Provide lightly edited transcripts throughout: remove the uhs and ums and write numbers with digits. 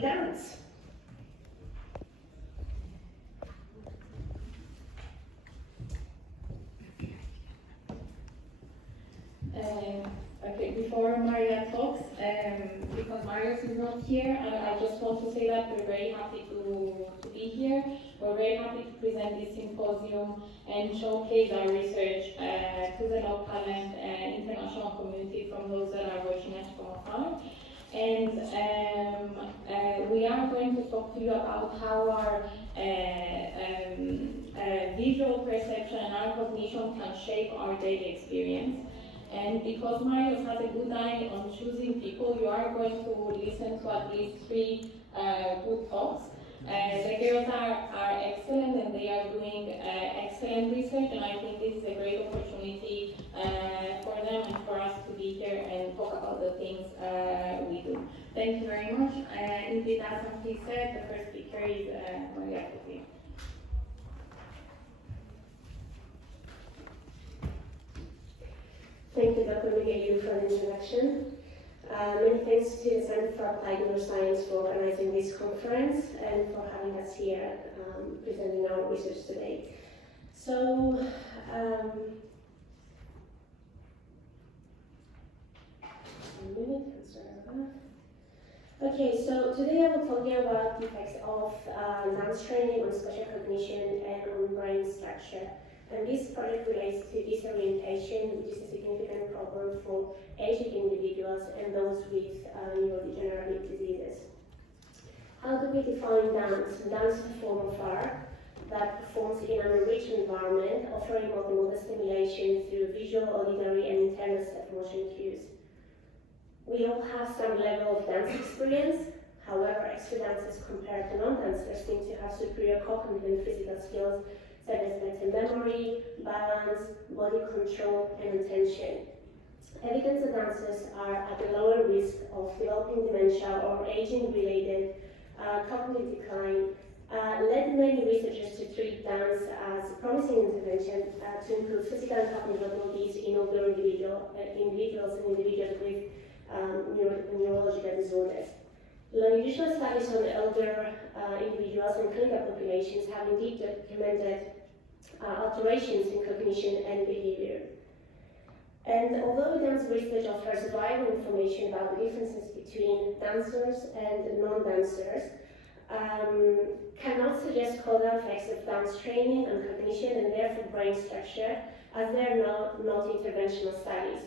they dance. Okay, before Maria talks, because Marius is not here, I just want to say that we're very happy to be here. We're very happy to present this symposium and showcase our research to the local and international community from those that are watching us from afar. And we are going to talk to you about how our visual perception and our cognition can shape our daily experience. And because Marius has a good eye on choosing people, you are going to listen to at least 3 good talks. The girls are excellent and they are doing excellent research, and I think this is a great opportunity for them and for us to be here and talk about the things we do. Thank you very much. Indeed, as Antti said, the first speaker is Maria Kofi. Thank you, Dr. Miguel, for the introduction. Many thanks to the Center for Applied Neuroscience for organizing this conference and for having us here presenting our research today. So, Okay, so today I will talk you about the effects of dance training on spatial cognition and on brain structure. And this project relates to disorientation, which is a significant problem for aged individuals and those with neurodegenerative diseases. How do we define dance? Dance is a form of art that performs in an enriched environment, offering multimodal stimulation through visual, auditory, and internal step motion cues. We all have some level of dance experience. However, expert dancers compared to non-dancers seem to have superior cognitive and physical skills such as mental memory, balance, body control, and attention. Evidence that dancers are at a lower risk of developing dementia or aging-related cognitive decline led many researchers to treat dance as a promising intervention to improve physical and cognitive abilities in older individuals and individuals with neurological disorders. Longitudinal studies on elder individuals and clinical populations have indeed documented alterations in cognition and behavior. And although dance research offers vital information about the differences between dancers and non-dancers, cannot suggest causal effects of dance training on cognition and therefore brain structure, as they are not interventional studies.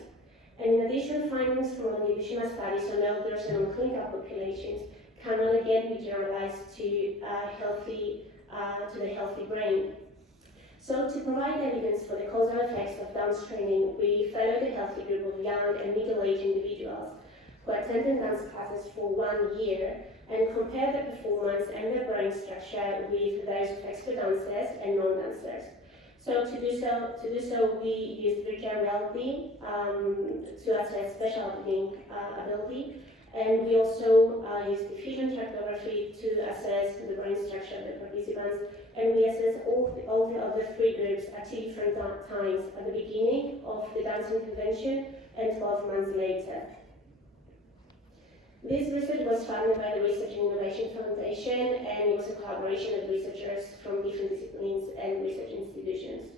And in addition, findings from longitudinal studies on elders and on clinical populations cannot again be generalized to the healthy brain. So to provide evidence for the causal effects of dance training, we followed a healthy group of young and middle-aged individuals who attended dance classes for 1 year and compared their performance and their brain structure with those of expert dancers and non-dancers. So to do so, we used virtual reality to assess spatial ability, and we also used diffusion tractography to assess the brain structure of the participants, and we assessed all the other 3 groups at 2 different times, at the beginning of the dance intervention and 12 months later. This research was funded by the Research and Innovation Foundation, and it was a collaboration of researchers from different disciplines and research institutions.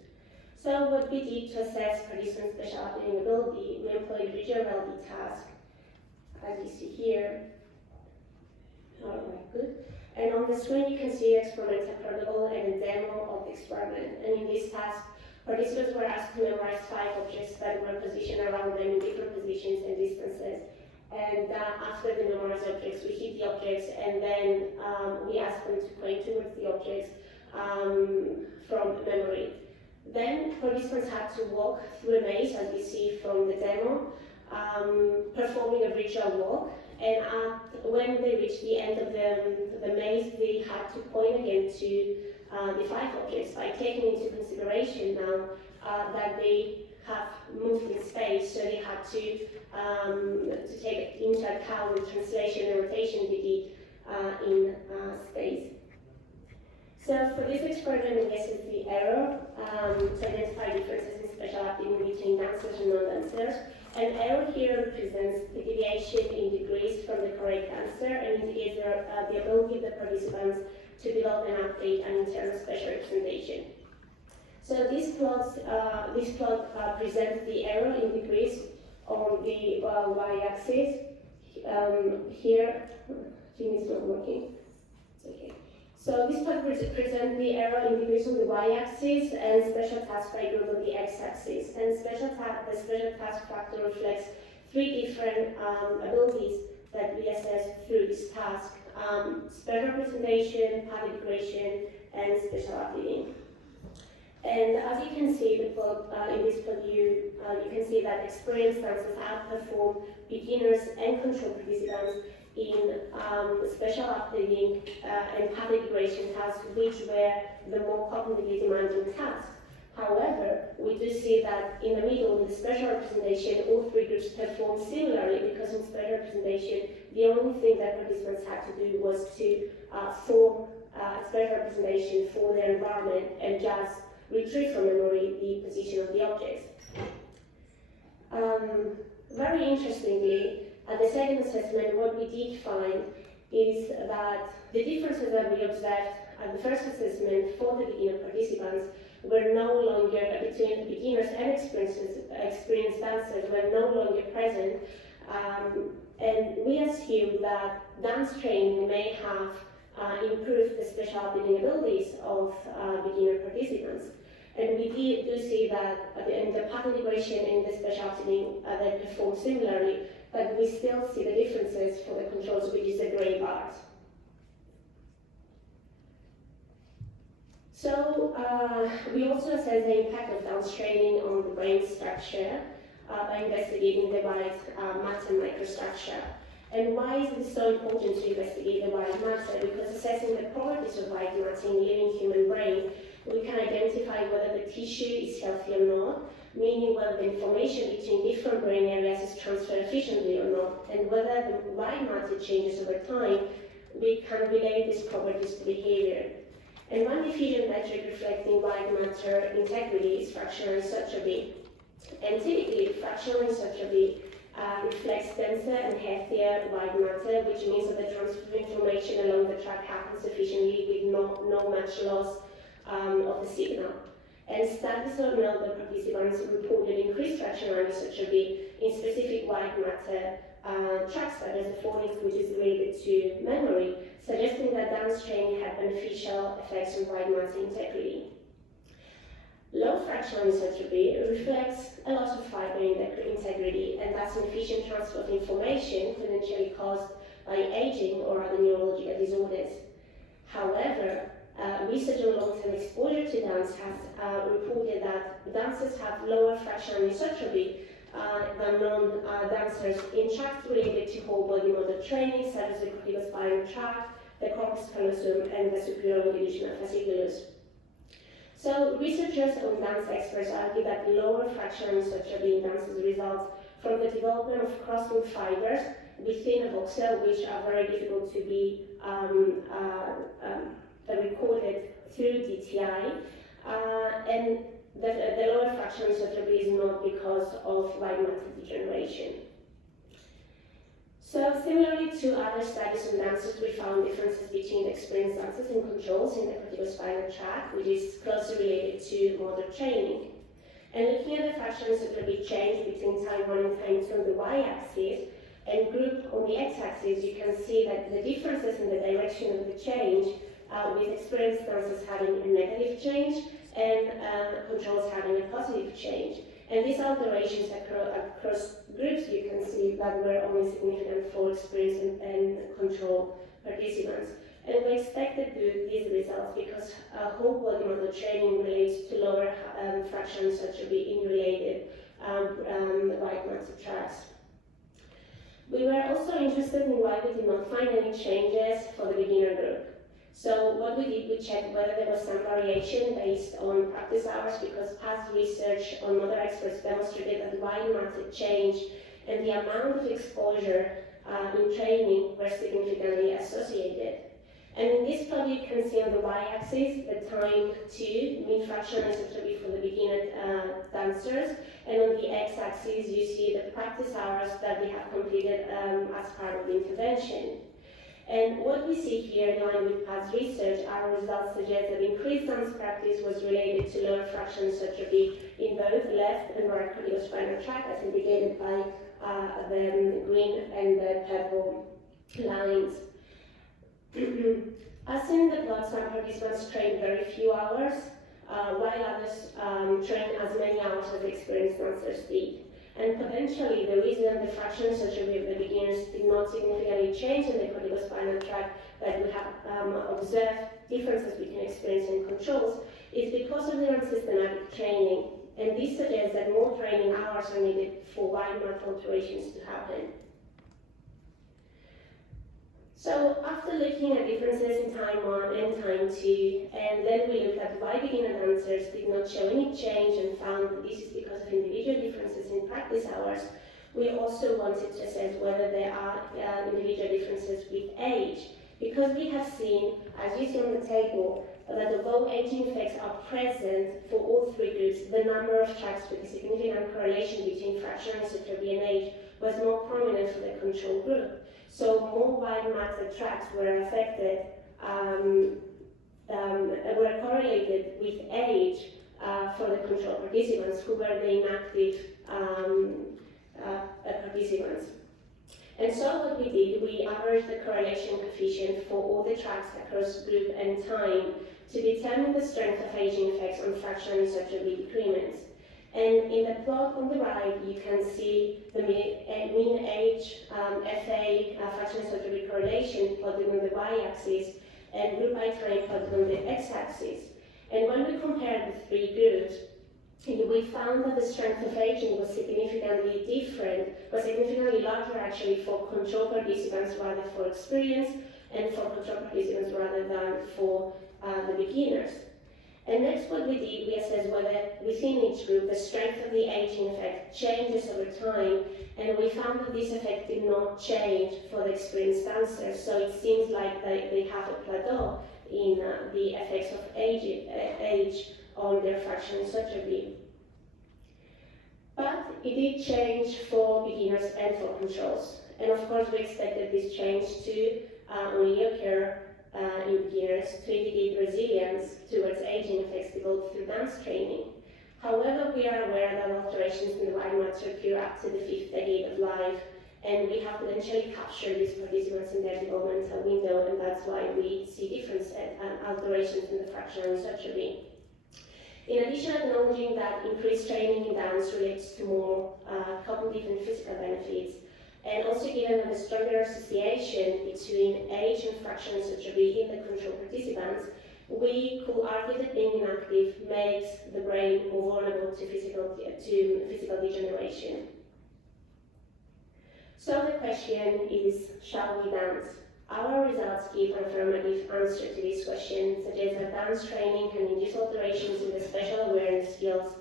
So what we did to assess participants' spatial ability, we employed visual reality task, as you see here. Alright, good. And on the screen you can see the experimental protocol and a demo of the experiment. And in this task, participants were asked to memorize 5 objects that were positioned around them in different positions and distances. And after the memorized objects, we hit the objects, and then we asked them to point towards the objects from memory. Then participants had to walk through a maze, as you see from the demo, performing a virtual walk. And when they reached the end of the maze, they had to point again to the 5 objects by taking into consideration now that they have moved in space, so they had to take into account the translation and rotation they did in space. So for this experiment, we assessed the error to identify differences in spatial activity between dancers and non-dancers. And error here represents the deviation in degrees from the correct answer and indicates the participants to develop an update and internal spatial representation. So this plot presents the error in degrees on the y-axis. Here, Jimmy is not working. It's okay. So this plot presents the error in degrees on the y-axis and special task by group on the x-axis. And the special task factor reflects three different abilities that we assess through this task: spatial representation, path integration, and spatial updating. And as you can see, in this plot you can see that experienced dancers outperform beginners and control participants in spatial updating and path integration tasks, which were the more cognitively demanding tasks. However, we do see that in the middle, in the spatial representation, all three groups performed similarly, because in spatial representation, the only thing that participants had to do was to form spatial representation for their environment and just retrieve from memory the position of the objects. Very interestingly, at the second assessment, what we did find is that the differences that we observed at the first assessment for the beginner participants were no longer, between beginners and experienced dancers, were no longer present, and we assume that dance training may have improved the spatial updating abilities of beginner participants. And we do see that in the path integration and the spatial updating they perform similarly, but we still see the differences for the controls, which is the grey bars. So we also assess the impact of dance training on the brain structure by investigating the white matter microstructure. And why is it so important to investigate the white matter? Because assessing the properties of white matter in living human brain, we can identify whether the tissue is healthy or not, meaning whether the information between different brain areas is transferred efficiently or not, and whether the white matter changes over time. We can relate these properties to behavior. And one diffusion metric reflecting white matter integrity is fractional anisotropy. And typically, fractional anisotropy reflects denser and healthier white matter, which means that the transfer of information along the track happens efficiently with no much loss of the signal. And studies on older participants reported increased fractional anisotropy in specific white matter tracks, such as the phonics, which is related to memory, suggesting that dance training had beneficial effects on white matter integrity. Low fractional anisotropy reflects a loss of fiber integrity and thus inefficient transfer of information potentially caused by aging or other neurological disorders. However, research on long-term exposure to dance has reported that dancers have lower fractional anisotropy than non-dancers in tracts related to whole body motor training, such as the corticospinal tract, the corpus callosum, and the superior longitudinal fasciculus. So researchers and dance experts argue that lower fractional anisotropy in dancers results from the development of crossing fibers within a voxel, which are very difficult to be recorded through DTI, and the lower fractional anisotropy is not because of white matter degeneration. So similarly to other studies on dancers, we found differences between the experienced dancers and controls in the corticospinal tract, which is closely related to motor training. And looking at the fractional anisotropy change between time 1 and time 2 on the y-axis and group on the x-axis, you can see that the differences in the direction of the change, with experienced dancers having a negative change and controls having a positive change. And these alterations across groups, you can see that were only significant for experienced and control participants. And we expected these results because whole body motor training relates to lower fractional anisotropy in related white matter tracts. We were also interested in why we did not find any changes for the beginner group. So what we did, we checked whether there was some variation based on practice hours, because past research on motor experts demonstrated that white matter change and the amount of exposure in training were significantly associated. And in this plot, you can see on the y-axis the time to mean fractional anisotropy for the beginner dancers, and on the x-axis you see the practice hours that they have completed as part of the intervention. And what we see here, in line with past research, our results suggest that increased dance practice was related to lower fraction surgery in both left and right corticospinal tract, as indicated by the green and the purple lines. As in the plot, some participants trained very few hours, while others trained as many hours as experienced dancers did. And potentially the reason the fraction surgery of the beginners did not significantly change in the corticospinal tract, but we have observed differences between experienced and controls, is because of their unsystematic training. And this suggests that more training hours are needed for wide math alterations to happen. So after looking at differences in time 1 and time 2, and then we looked at why beginner dancers did not show any change and found that this is because of individual differences in practice hours, we also wanted to assess whether there are individual differences with age. Because we have seen, as you see on the table, that although aging effects are present for all three groups, the number of tracks with a significant correlation between fraction anisotromy and age was more prominent for the control group. So more wide matter tracks were affected, were correlated with age for the control participants, who were the inactive participants. And so what we did, we averaged the correlation coefficient for all the tracks across group and time to determine the strength of aging effects on fraction anisotromy decrements. And in the plot on the right, you can see the mean age FA fraction anisotromy correlation plotted on the y-axis and group by time plotted on the x-axis. And when we compared the three groups, we found that the strength of aging was significantly different, was significantly larger actually for control participants rather for experienced, and for control participants rather than for the beginners. And next what we did, we assessed whether within each group the strength of the aging effect changes over time, and we found that this effect did not change for the experienced dancers, so it seems like they have a plateau in the effects of age on their fraction anisotromy. But it did change for beginners and for controls. And of course we expected this change to only occur in beginners to indicate resilience towards aging effects developed through dance training. However, we are aware that alterations in the body matter occur up to the 5th decade of life, and we have potentially captured these participants in their developmental window, and that's why we see different alterations in the fraction anisotromy. In addition, acknowledging that increased training in dance relates to more cognitive and physical benefits, and also given that the stronger association between age and fraction anisotromy in the control participants, we could argue that being inactive makes the brain more vulnerable to physical degeneration. So the question is, shall we dance? Our results give an affirmative answer to this question, suggest that dance training can induce alterations in the spatial awareness skills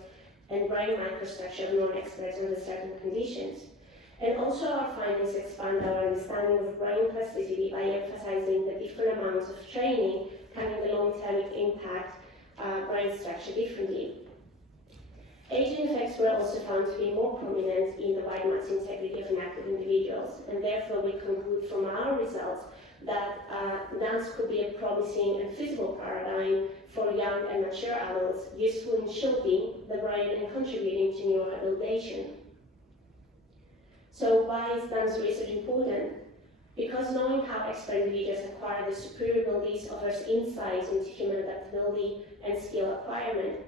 and brain microstructure of non-experts under certain conditions. And also our findings expand our understanding of brain plasticity by emphasizing the different amounts of training can in the long term impact brain structure differently. Aging effects were also found to be more prominent in the wide mass integrity of inactive individuals, and therefore we conclude from our results that dance could be a promising and feasible paradigm for young and mature adults, useful in shaping the brain and contributing to neurorehabilitation. So why is dance research important? Because knowing how expert individuals acquire the superior abilities offers insights into human adaptability and skill acquirement.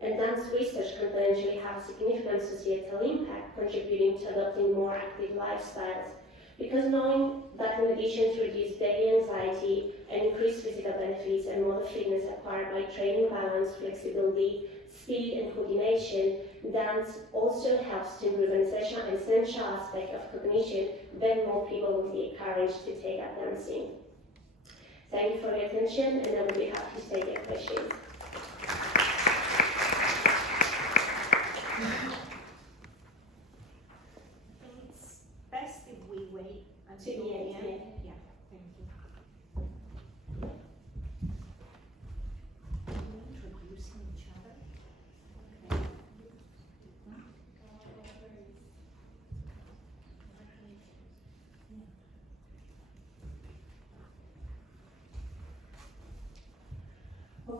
And dance research can potentially have a significant societal impact, contributing to adopting more active lifestyles. Because knowing that in addition to reduce daily anxiety and increased physical benefits and motor fitness acquired by training balance, flexibility, speed and coordination, dance also helps to improve an essential aspect of cognition, then more people will be encouraged to take up dancing. Thank you for your attention, and I will be happy to take your questions. It's best if we wait until the end. Yeah, thank you. Are we introducing each other? Okay.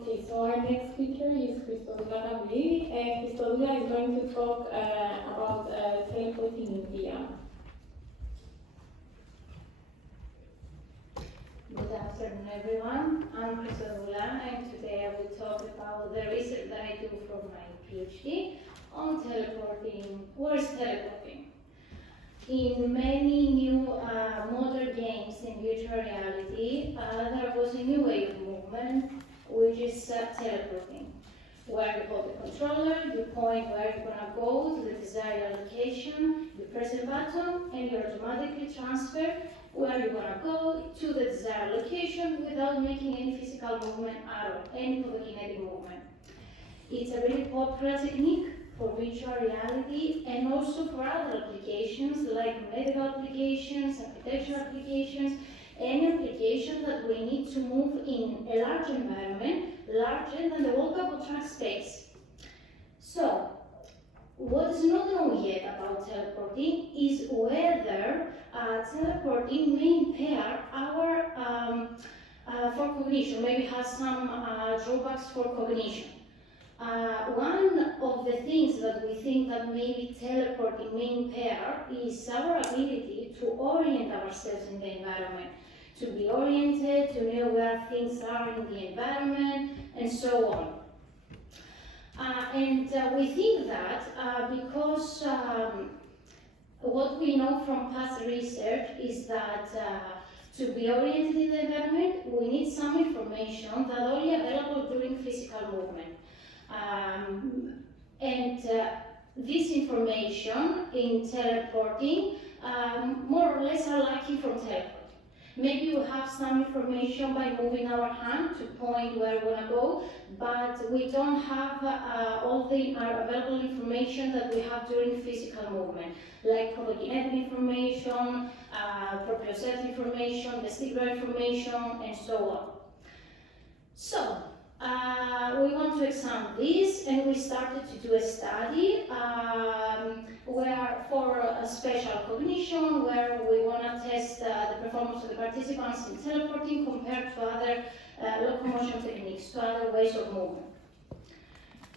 Okay, so our next speaker is Avraamides, and is going to talk about teleporting in VR. Good afternoon, everyone. I'm Christodula, and today I will talk about the research that I do for my PhD on teleporting. What is teleporting? In many new modern games in virtual reality, there was a new way of movement, which is teleporting, where you hold the controller, you point where you're gonna go to the desired location, you press a button, and you automatically transfer where you're gonna go to the desired location without making any physical movement at all, any provoking movement. It's a very popular technique for virtual reality and also for other applications like medical applications, architectural applications, any application that we need to move in a large environment, larger than the walkable track space. So, what is not known yet about teleporting is whether teleporting may impair our for cognition, maybe has some drawbacks for cognition. One of the things that we think that maybe teleporting may impair is our ability to orient ourselves in the environment, to be oriented, to know where things are in the environment, and so on. We think that because what we know from past research is that to be oriented in the environment, we need some information that only available during physical movement. This information in teleporting more or less are lacking from teleporting. Maybe we have some information by moving our hand to point where we want to go, but we don't have all the available information that we have during physical movement, like provokinetic information, proprioceptive information, vestibular information, and so on. So, we want to examine this, and we started to do a study where for a special cognition, where we want to test the performance of the participants in teleporting compared to other locomotion techniques, to other ways of movement.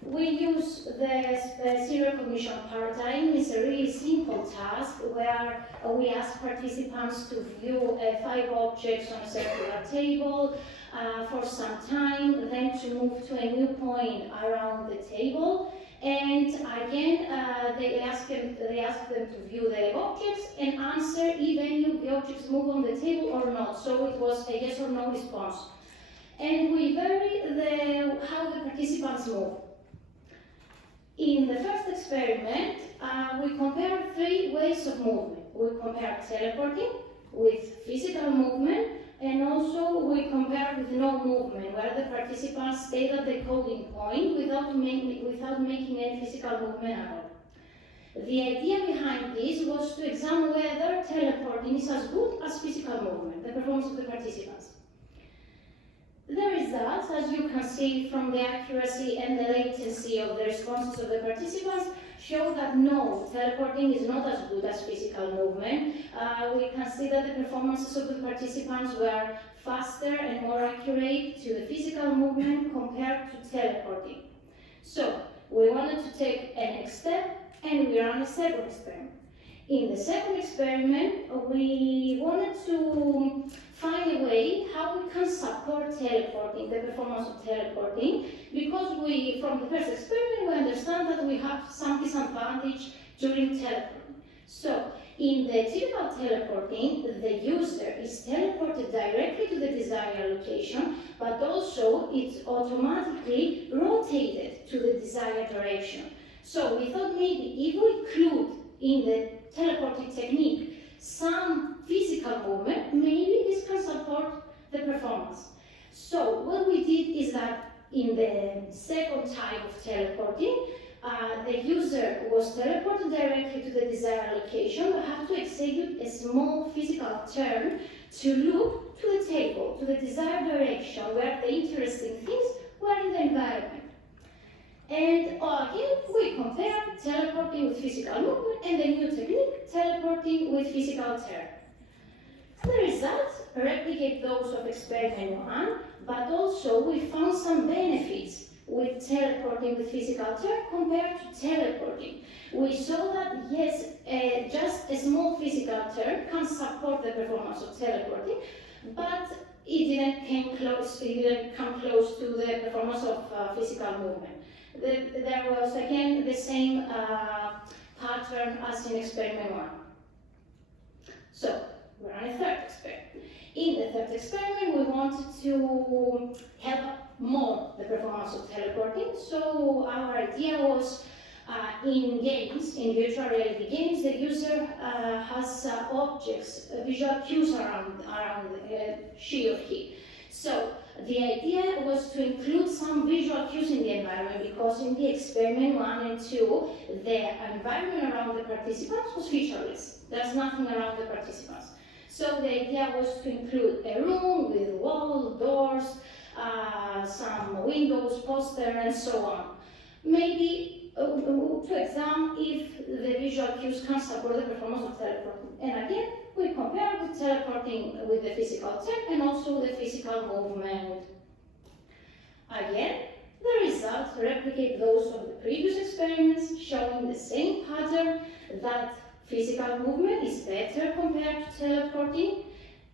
We use the serial cognition paradigm. It's a really simple task where we ask participants to view 5 objects on a circular table for some time, then to move to a new point around the table. And again, they ask them to view the objects and answer if any of the objects move on the table or not. So it was a yes or no response. And we vary how the participants move. In the first experiment, we compared 3 ways of movement. We compared teleporting with physical movement, and also we compared with no movement, where the participants stayed at the coding point without making any physical movement at all. The idea behind this was to examine whether teleporting is as good as physical movement, the performance of the participants. The results, as you can see from the accuracy and the latency of the responses of the participants, show that no, teleporting is not as good as physical movement. We can see that the performances of the participants were faster and more accurate to the physical movement compared to teleporting. So, we wanted to take a next step, and we ran a second experiment. In the second experiment, we wanted to find a way how we can support teleporting, the performance of teleporting, because from the first experiment, we understand that we have some disadvantage during teleporting. So, in the typical teleporting, the user is teleported directly to the desired location, but also it's automatically rotated to the desired direction. So, we thought maybe if we include in the teleporting technique some physical movement, maybe this can support the performance. So what we did is that in the second type of teleporting, the user was teleported directly to the desired location, but have to execute a small physical turn to look to the table, to the desired direction, where the interesting things were in the environment. And again, we compare teleporting with physical movement and the new technique, teleporting with physical turn. The results replicate those of experiment 1, but also we found some benefits with teleporting with physical turn compared to teleporting. We saw that yes, just a small physical turn can support the performance of teleporting, but it didn't come close to the performance of physical movement. There was again the same pattern as in experiment 1. So we're on a third experiment. In the third experiment, we wanted to help more the performance of teleporting. So our idea was in games, in virtual reality games, the user has objects, visual cues around she or he. So the idea was to include some visual cues in the environment, because in the experiment 1 and 2, the environment around the participants was featureless. There's nothing around the participants. So the idea was to include a room with walls, doors, some windows, poster, and so on. Maybe to examine if the visual cues can support the performance of teleporting. And again, we compare with teleporting with the physical turn and also the physical movement. Again, the results replicate those of the previous experiments, showing the same pattern that physical movement is better compared to teleporting,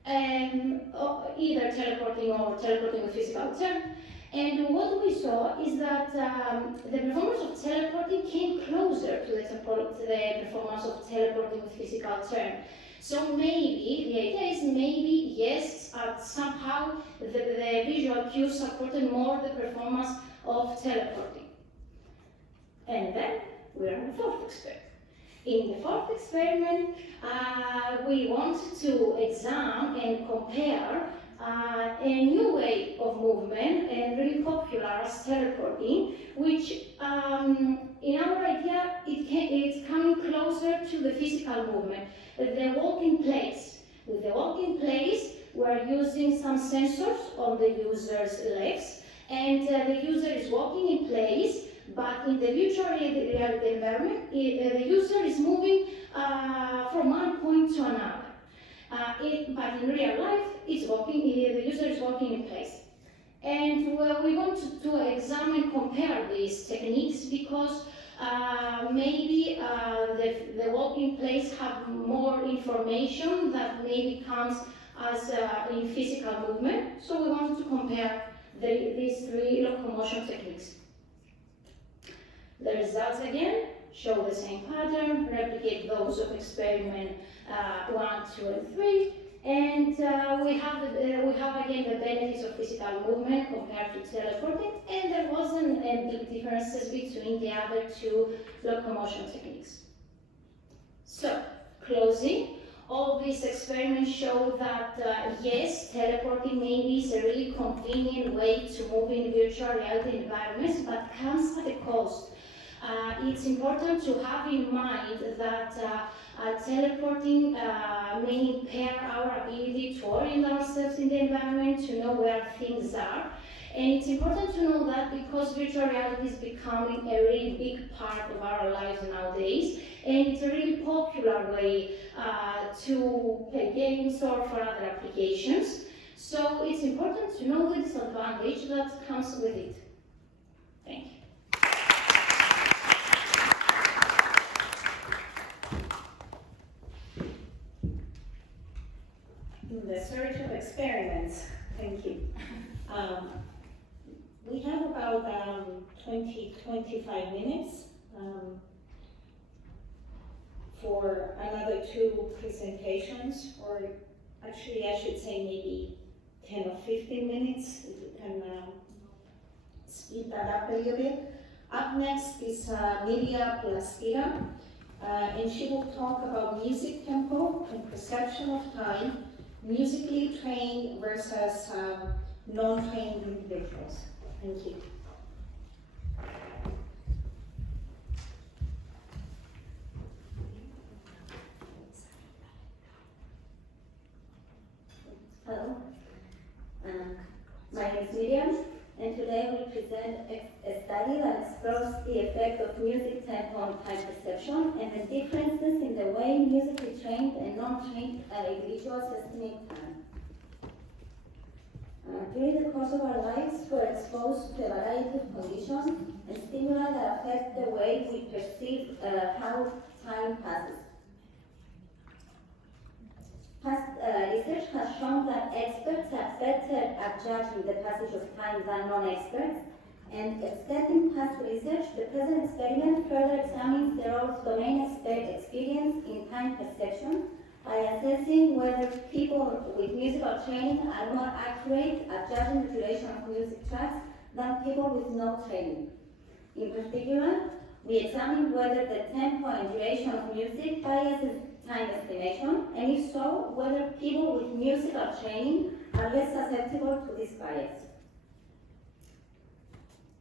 either teleporting or teleporting with physical turn. And what we saw is that the performance of teleporting came closer to the performance of teleporting with physical turn. So maybe, the idea is maybe, yes, somehow the visual cues supported more the performance of teleporting. And then we're on the fourth experiment. In the fourth experiment, we wanted to examine and compare a new way of movement, and really popular as teleporting, which in our idea, it's coming closer to the physical movement, the walking place. With the walking place, we're using some sensors on the user's legs, and the user is walking in place, but in the virtual reality environment, the user is moving from one point to another. But in real life, the user is walking in place. And we want to examine, compare these techniques, because maybe the walking place have more information that maybe comes as in physical movement. So we wanted to compare these three locomotion techniques. The results again show the same pattern, replicate those of experiment 1, 2, and 3, and we have again the benefits of physical movement compared to teleporting, and there wasn't big differences between the other two locomotion techniques. So, closing, all these experiments show that yes, teleporting maybe is a really convenient way to move in virtual reality environments, but comes at a cost. It's important to have in mind that teleporting may impair our ability to orient ourselves in the environment, to know where things are. And it's important to know that because virtual reality is becoming a really big part of our lives nowadays, and it's a really popular way to play games or for other applications. So it's important to know the disadvantage that comes with it. Thank you. In the search of experiments, thank you. We have about 20-25 minutes for another two presentations, or actually I should say maybe 10 or 15 minutes, if you can speed that up a little bit. Up next is Miria Plastira, and she will talk about music tempo and perception of time, musically trained versus non-trained individuals. Thank you. Hello, my name is Miriam, and today we present a study that explores the effect of music tempo on time perception and the differences in the way musically trained and non-trained individuals estimate time. During the course of our lives, we're exposed to a variety of conditions and stimuli that affect the way we perceive how time passes. Past research has shown that experts are better at judging the passage of time than non-experts, and extending past research, the present experiment further examines the role of domain experience in time perception by assessing whether people with musical training are more accurate at judging the duration of music tracks than people with no training. In particular, we examined whether the tempo and duration of music biases time estimation, and if so, whether people with musical training are less susceptible to this bias.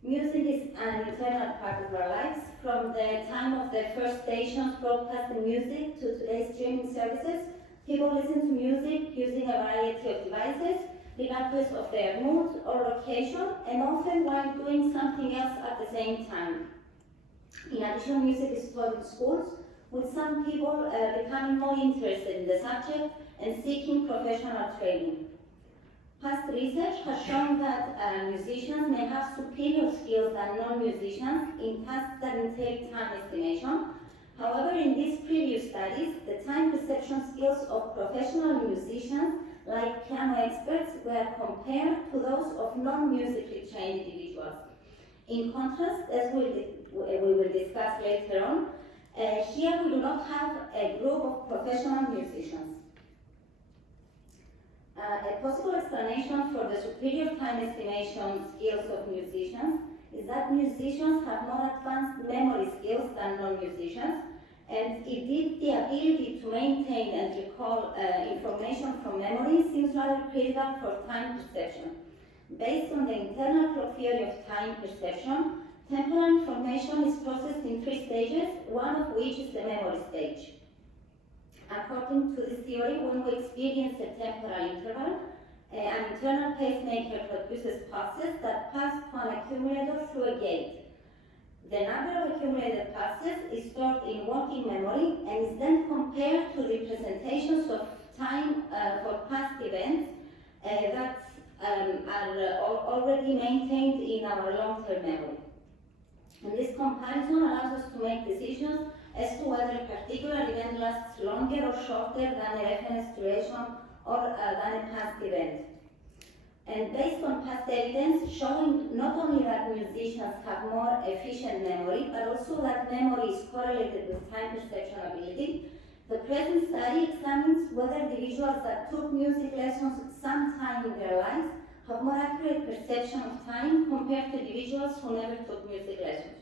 Music is an internal part of our lives. From the time of the first stations broadcasting music to today's streaming services, people listen to music using a variety of devices, regardless of their mood or location, and often while doing something else at the same time. In addition, music is taught in schools, with some people becoming more interested in the subject and seeking professional training. Past research has shown that musicians may have superior skills than non-musicians in tasks that entail time estimation. However, in these previous studies, the time perception skills of professional musicians, like piano experts, were compared to those of non-musically trained individuals. In contrast, as we will discuss later on, here we do not have a group of professional musicians. A possible explanation for the superior time estimation skills of musicians is that musicians have more advanced memory skills than non-musicians, and indeed the ability to maintain and recall information from memory seems rather critical for time perception. Based on the internal clock theory of time perception, temporal information is processed in 3 stages, one of which is the memory stage. According to this theory, when we experience a temporal interval, an internal pacemaker produces pulses that pass to an accumulator through a gate. The number of accumulated pulses is stored in working memory and is then compared to representations of time for past events that are already maintained in our long-term memory. And this comparison allows us to make decisions as to whether a particular event lasts longer or shorter than a reference duration or than a past event. And based on past evidence showing not only that musicians have more efficient memory, but also that memory is correlated with time perception ability, the present study examines whether individuals that took music lessons sometime in their lives have more accurate perception of time compared to individuals who never took music lessons.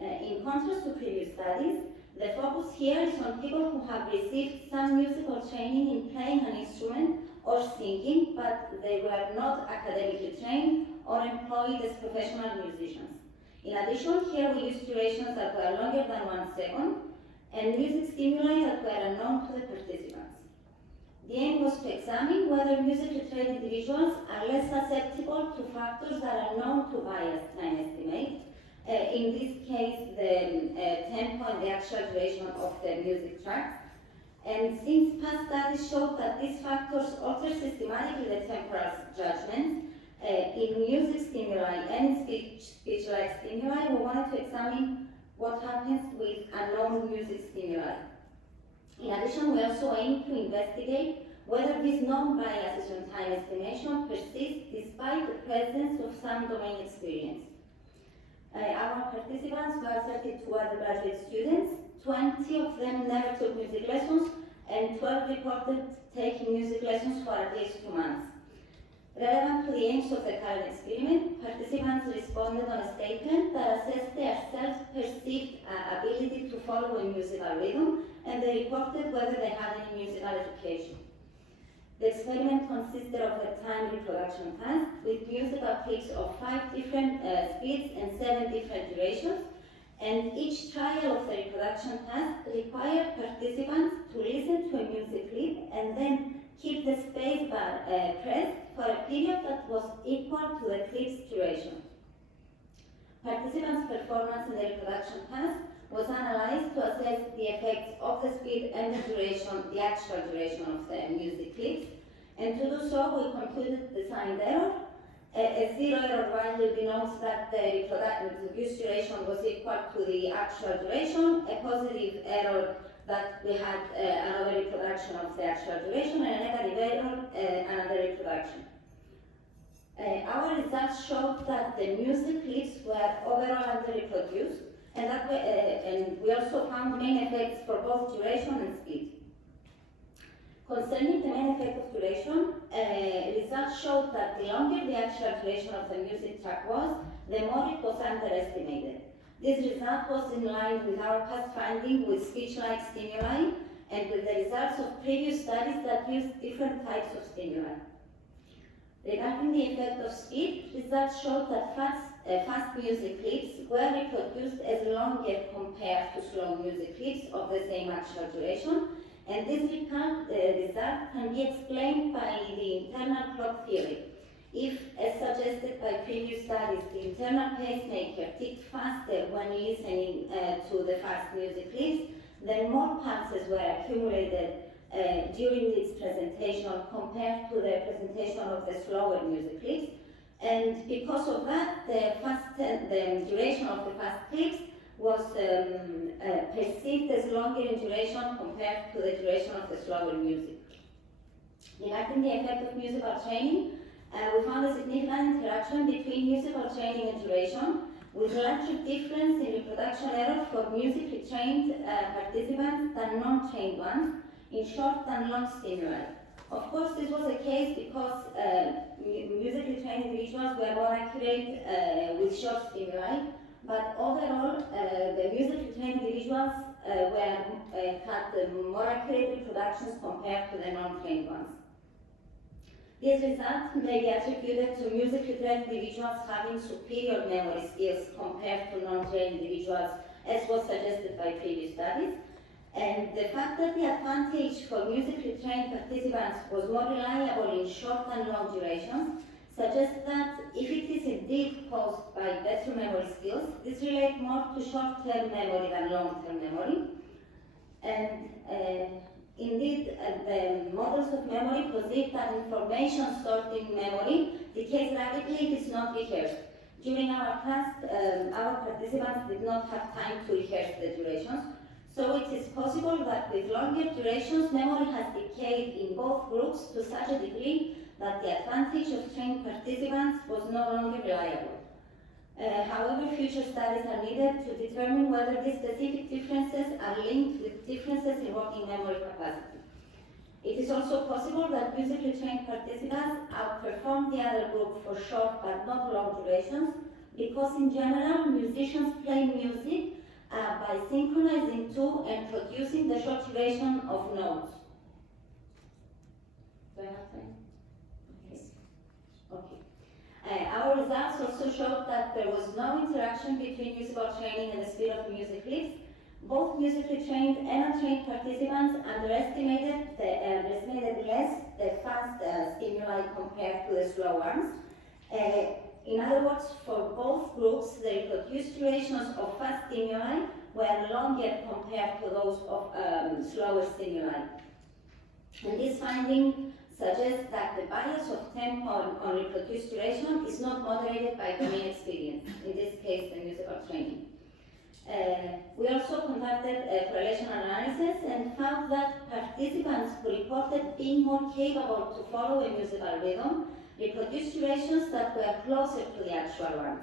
In contrast to previous studies, the focus here is on people who have received some musical training in playing an instrument or singing, but they were not academically trained or employed as professional musicians. In addition, here we used durations that were longer than 1 second and music stimuli that were unknown to the participants. The aim was to examine whether musically trained individuals are less susceptible to factors that are known to bias time estimate. In this case, the tempo and the actual duration of the music tracks. And since past studies showed that these factors alter systematically the temporal judgment, in music stimuli and in speech-like stimuli, we wanted to examine what happens with unknown music stimuli. In addition, we also aim to investigate whether these known biases on time estimation persist despite the presence of some domain experience. Our participants were 32 undergraduate students. 20 of them never took music lessons, and 12 reported taking music lessons for at least 2 months. Relevant to the aims of the current experiment, participants responded on a statement that assessed their self-perceived ability to follow a musical rhythm, and they reported whether they had any musical education. The experiment consisted of a time reproduction task with musical clips of 5 different speeds and 7 different durations, and each trial of the reproduction task required participants to listen to a music clip and then keep the space bar pressed for a period that was equal to the clip's duration. Participants' performance in the reproduction task was analyzed to assess the effects of the speed and the duration, the actual duration of the music clips, And to do so, we computed the signed error. A zero error value denotes that the reproduced duration was equal to the actual duration, a positive error that we had another reproduction of the actual duration, and a negative error, another reproduction. Our results showed that the music clips were overall under-reproduced, and we also found main effects for both duration and speed. Concerning the main effect of duration, results showed that the longer the actual duration of the music track was, the more it was underestimated. This result was in line with our past finding with speech-like stimuli and with the results of previous studies that used different types of stimuli. Regarding the effect of speed, results showed that fast music clips were reproduced as longer compared to slow music clips of the same actual duration, and this result can be explained by the internal clock theory. If, as suggested by previous studies, the internal pacemaker ticked faster when listening to the fast music clips, then more pulses were accumulated during its presentation compared to the presentation of the slower music clips. And because of that, the duration of the fast clips was perceived as longer in duration compared to the duration of the slower music. Regarding the effect of musical training, we found a significant interaction between musical training and duration, with larger difference in reproduction error for musically trained participants than non-trained ones in short and long stimuli. Of course, this was the case because musically trained individuals were more accurate with short stimuli, but overall, the musically trained individuals had more accurate reproductions compared to the non-trained ones. These results may be attributed to musically trained individuals having superior memory skills compared to non-trained individuals, as was suggested by previous studies. And the fact that the advantage for musically trained participants was more reliable in short and long durations suggests that if it is indeed caused by better memory skills, this relates more to short-term memory than long-term memory. And indeed, the models of memory posit that information stored in memory decays rapidly if it's not rehearsed. During our class, our participants did not have time to rehearse the durations, so it is possible that with longer durations, memory has decayed in both groups to such a degree that the advantage of trained participants was no longer reliable. However, future studies are needed to determine whether these specific differences are linked with differences in working memory capacity. It is also possible that musically trained participants outperform the other group for short but not long durations, because in general, musicians play music by synchronizing to and producing the short duration of notes. Do I have time? Yes. Okay. Our results also showed that there was no interaction between musical training and the speed of music clips. Both musically trained and untrained participants underestimated less the fast stimuli compared to the slow ones. In other words, for both groups, the reproduced durations of fast stimuli were longer compared to those of slower stimuli. And this finding suggests that the bias of tempo on reproduced duration is not moderated by domain experience, in this case the musical training. We also conducted a correlation analysis and found that participants who reported being more capable to follow a musical rhythm reproduced durations that were closer to the actual ones.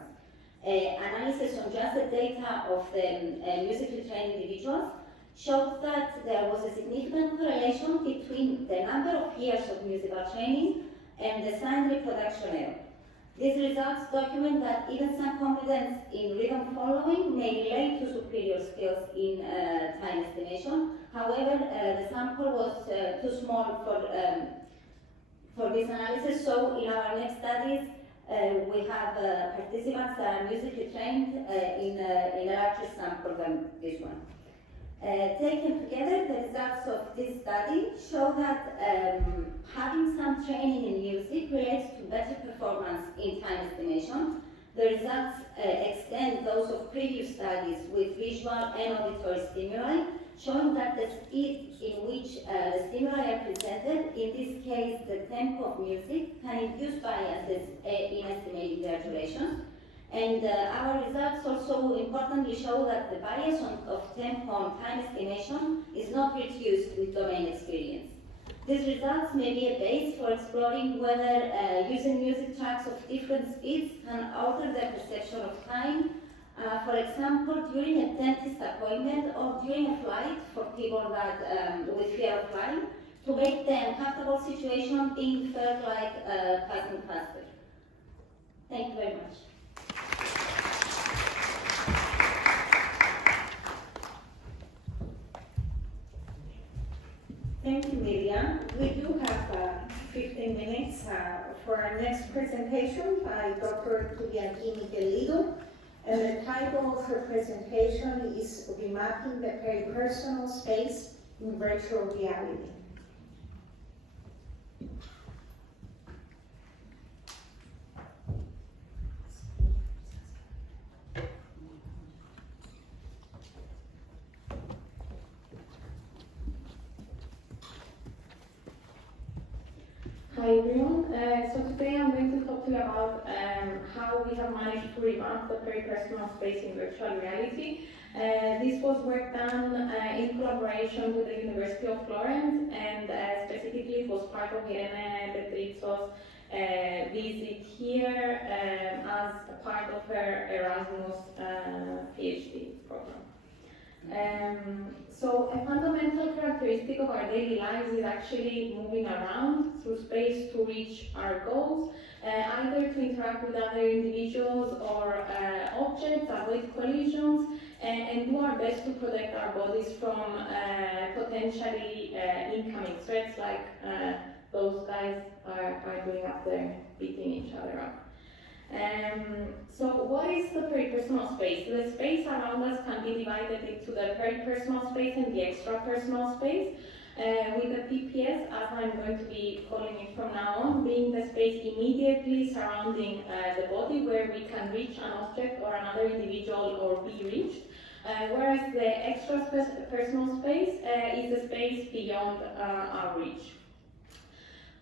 Analysis on just the data of the musically trained individuals showed that there was a significant correlation between the number of years of musical training and the signed reproduction error. These results document that even some competence in rhythm following may relate to superior skills in time estimation. However, the sample was too small for this analysis, so in our next studies, we have participants that are musically trained in a larger sample than this one. Taken together, the results of this study show that having some training in music relates to better performance in time estimation. The results extend those of previous studies with visual and auditory stimuli, showing that the speed in which the stimuli are presented, in this case the tempo of music, can induce biases in estimating their durations. And our results also importantly show that the bias of tempo on time estimation is not reduced with domain experience. These results may be a base for exploring whether using music tracks of different speeds can alter the perception of time, for example, during a dentist appointment or during a flight for people that with fear of flying, to make the uncomfortable situation being felt like passing faster. Thank you very much. Thank you, Miriam. We do have 15 minutes for our next presentation by Dr. Tuliani Miguelito. And the title of her presentation is Remapping the Peripersonal Space in Virtual Reality. Hi everyone, so today I'm going to talk to you about how we have managed to revamp the peripersonal space in virtual reality. This was work done in collaboration with the University of Florence, and specifically it was part of Irene Petrizzo's visit here as a part of her Erasmus PhD program. So a fundamental characteristic of our daily lives is actually moving around through space to reach our goals, either to interact with other individuals or objects, avoid collisions, and do our best to protect our bodies from potentially incoming threats like those guys are doing up there, beating each other up. So what is the peripersonal space? The space around us can be divided into the peripersonal space and the extrapersonal space, with the PPS, as I'm going to be calling it from now on, being the space immediately surrounding the body where we can reach an object or another individual or be reached, whereas the extrapersonal space is the space beyond our reach.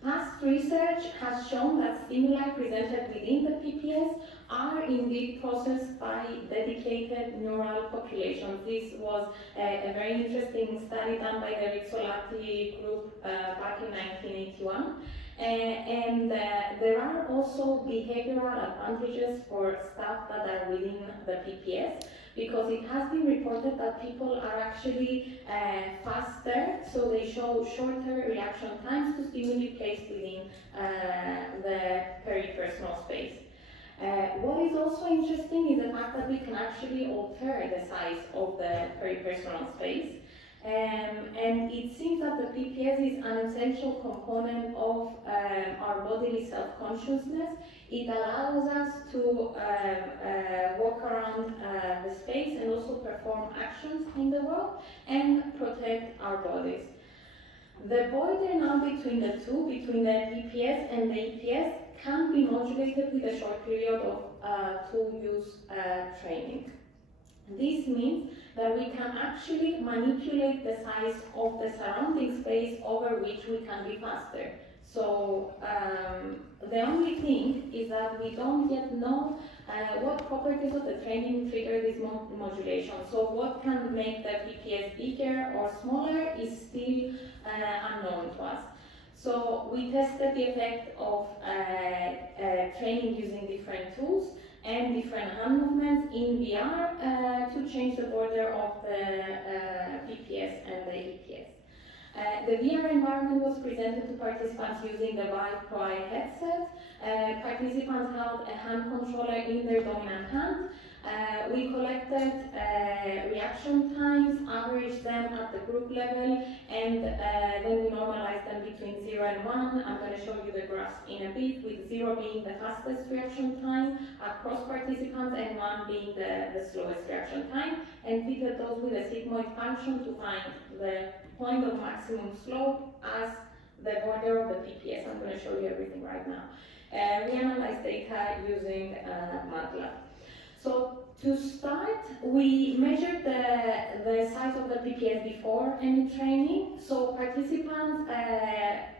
Past research has shown that stimuli presented within the PPS are indeed processed by dedicated neural populations. This was a very interesting study done by the Rizzolatti group back in 1981. And there are also behavioral advantages for staff that are within the PPS, because it has been reported that people are actually faster, so they show shorter reaction times to stimuli placed within the peripersonal space. What is also interesting is the fact that we can actually alter the size of the peripersonal space. And it seems that the PPS is an essential component of our bodily self-consciousness. It allows us to walk around the space and also perform actions in the world and protect our bodies. The border now between the two, between the PPS and the EPS, can be modulated with a short period of tool-use training. This means that we can actually manipulate the size of the surrounding space over which we can be faster. So the only thing is that we don't yet know what properties of the training trigger this modulation. So what can make the PPS bigger or smaller is still unknown to us. So we tested the effect of training using different tools and different hand movements in VR to change the border of the PPS and the EPS. The VR environment was presented to participants using the Vive Pro Eye headset. Participants held a hand controller in their dominant hand. We collected reaction times, averaged them at the group level, and then we normalized them between 0 and 1. I'm going to show you the graphs in a bit, with 0 being the fastest reaction time across participants and 1 being the slowest reaction time, and fitted those with a sigmoid function to find the point of maximum slope as the border of the PPS. I'm going to show you everything right now. We analyzed data using MATLAB. So To start, we measured the size of the PPS before any training. So participants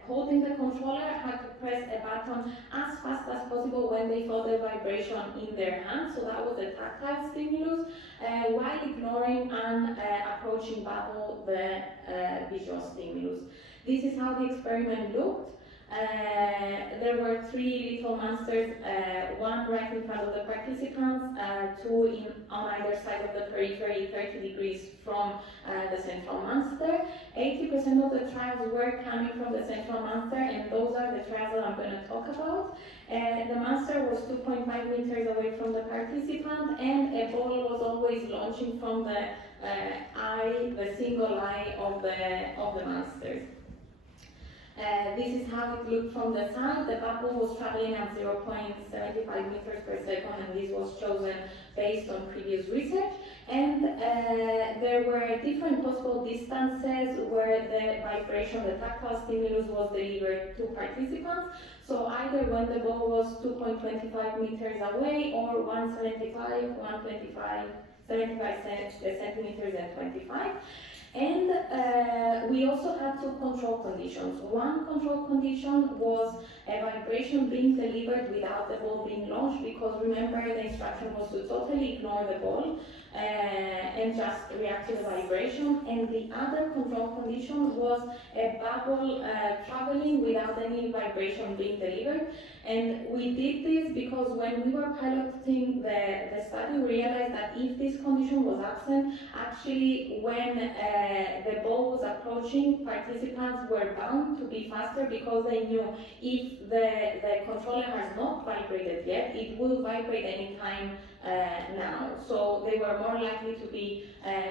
holding the controller had to press a button as fast as possible when they felt the vibration in their hand. So that was the tactile stimulus, while ignoring and approaching bubble the visual stimulus. This is how the experiment looked. There were 3 little monsters, one right in front of the participants, 2 on either side of the periphery, 30 degrees from the central monster. 80% of the trials were coming from the central monster, and those are the trials that I'm going to talk about. The monster was 2.5 meters away from the participant, and a ball was always launching from the eye, the single eye of the monsters. This is how it looked from the side. The bubble was traveling at 0.75 meters per second, and this was chosen based on previous research. And there were different possible distances where the vibration, the tactile stimulus, was delivered to participants. So either when the ball was 2.25 meters away, or 175, 125, 75 centimeters and 25. And we also had 2 control conditions. One control condition was a vibration being delivered without the ball being launched, because remember, the instruction was to totally ignore the ball and just react to the vibration. And the other control condition was a bubble traveling without any vibration being delivered. And we did this because when we were piloting the study, we realized that if this condition was absent, actually when the ball was approaching, participants were bound to be faster, because they knew if the controller has not vibrated yet, it will vibrate anytime now. So they were more likely to be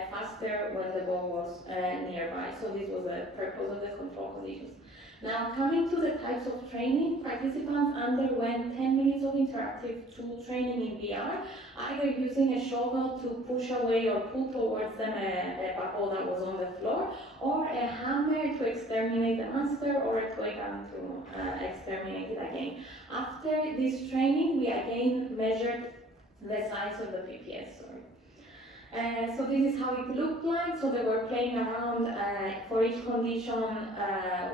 faster when the ball was nearby. So this was the purpose of the control conditions. Now, coming to the types of training, participants underwent 10 minutes of interactive tool training in VR, either using a shovel to push away or pull towards them a bubble that was on the floor, or a hammer to exterminate the monster, or a toy gun to exterminate it again. After this training, we again measured the size of the PPS. So this is how it looked like. So they were playing around for each condition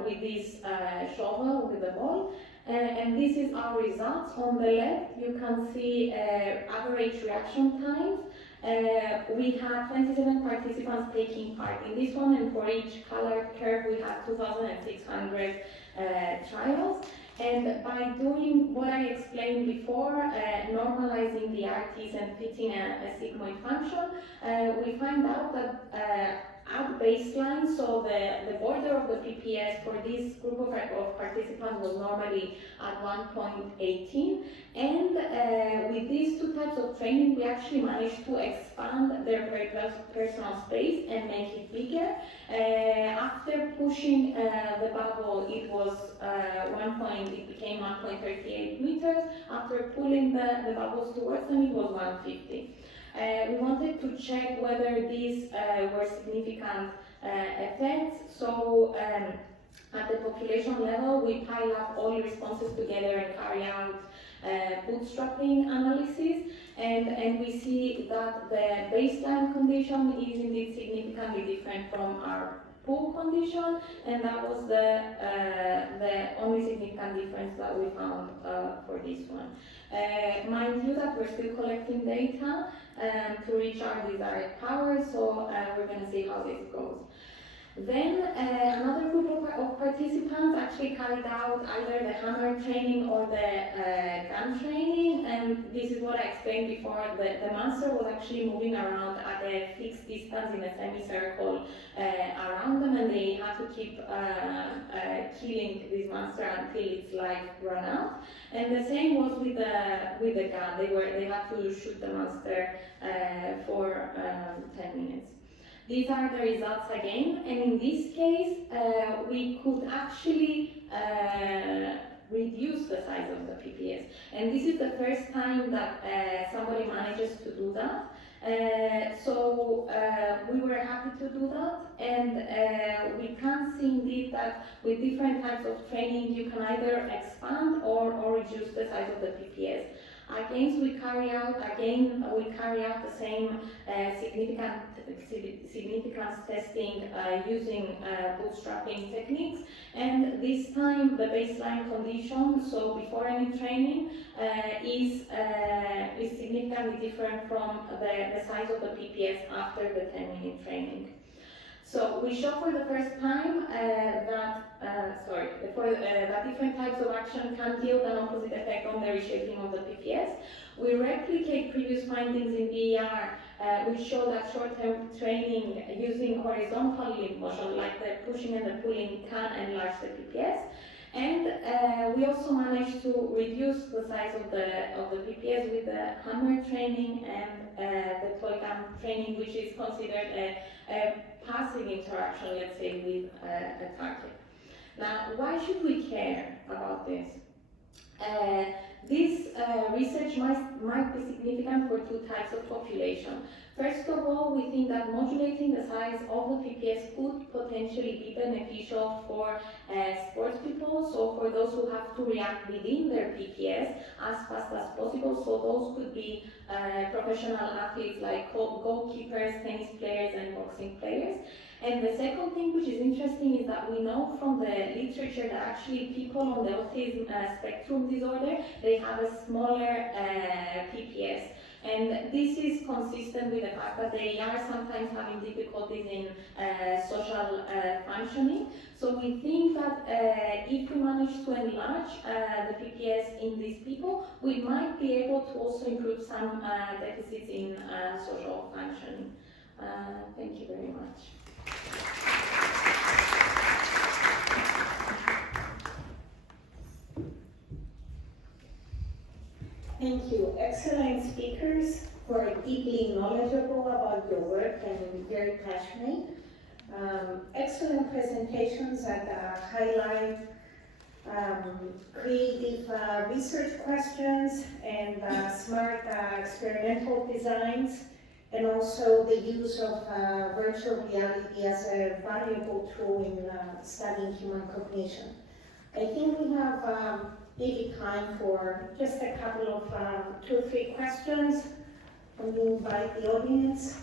with this shovel, with the ball. And this is our results. On the left, you can see average reaction times. We had 27 participants taking part in this one, and for each colored curve, we had 2,600 trials. And by doing what I explained before, normalizing the RTs and fitting a sigmoid function, we find out that at baseline, so the border of the PPS for this group of participants was normally at 1.18, and with these 2 types of training, we actually managed to expand their personal space and make it bigger. After pushing the bubble, it was it became 1.38 meters. After pulling the bubbles towards them, it was 150. We wanted to check whether these were significant effects. So at the population level, we pile up all responses together and carry out bootstrapping analysis, and we see that the baseline condition is indeed significantly different from our pool condition, and that was the only significant difference that we found for this one. Mind you that we're still collecting data to reach our desired power, so we're going to see how this goes. Then another group of participants actually carried out either the hammer training or the gun training, and this is what I explained before. The monster was actually moving around at a fixed distance in a semicircle around them, and they had to keep killing this monster until its life ran out. And the same was with the gun. They had to shoot the monster for 10 minutes. These are the results again, and in this case, we could actually reduce the size of the PPS. And this is the first time that somebody manages to do that. So we were happy to do that, and we can see indeed that with different types of training, you can either expand or reduce the size of the PPS. I games, we carry out the same significance testing using bootstrapping techniques, and this time the baseline condition, so before any training, is significantly different from the size of the PPS after the 10-minute training. So we show for the first time that different types of action can yield an opposite effect on the reshaping of the PPS. We replicate previous findings in BER. We show that short-term training using horizontal limb motion, like the pushing and the pulling, can enlarge the PPS. And we also managed to reduce the size of the PPS with the hammer training and the toy gun training, which is considered a passive interaction, let's say, with a target. Now, why should we care about this? This research might be significant for two types of population. First of all, we think that modulating the size of the PPS could potentially be beneficial for sports people, so for those who have to react within their PPS as fast as possible, so those could be professional athletes like goalkeepers, tennis players, and boxing players. And the second thing which is interesting is that we know from the literature that actually people on the autism spectrum disorder, they have a smaller PPS. And this is consistent with the fact that they are sometimes having difficulties in social functioning. So we think that if we manage to enlarge the PPS in these people, we might be able to also improve some deficits in social functioning. Thank you very much. Thank you. Excellent speakers who are deeply knowledgeable about your work and very passionate. Excellent presentations that highlight creative research questions and smart experimental designs, and also the use of virtual reality as a valuable tool in studying human cognition. I think we have maybe time for just a couple of 2 or 3 questions. I'm going to invite the audience.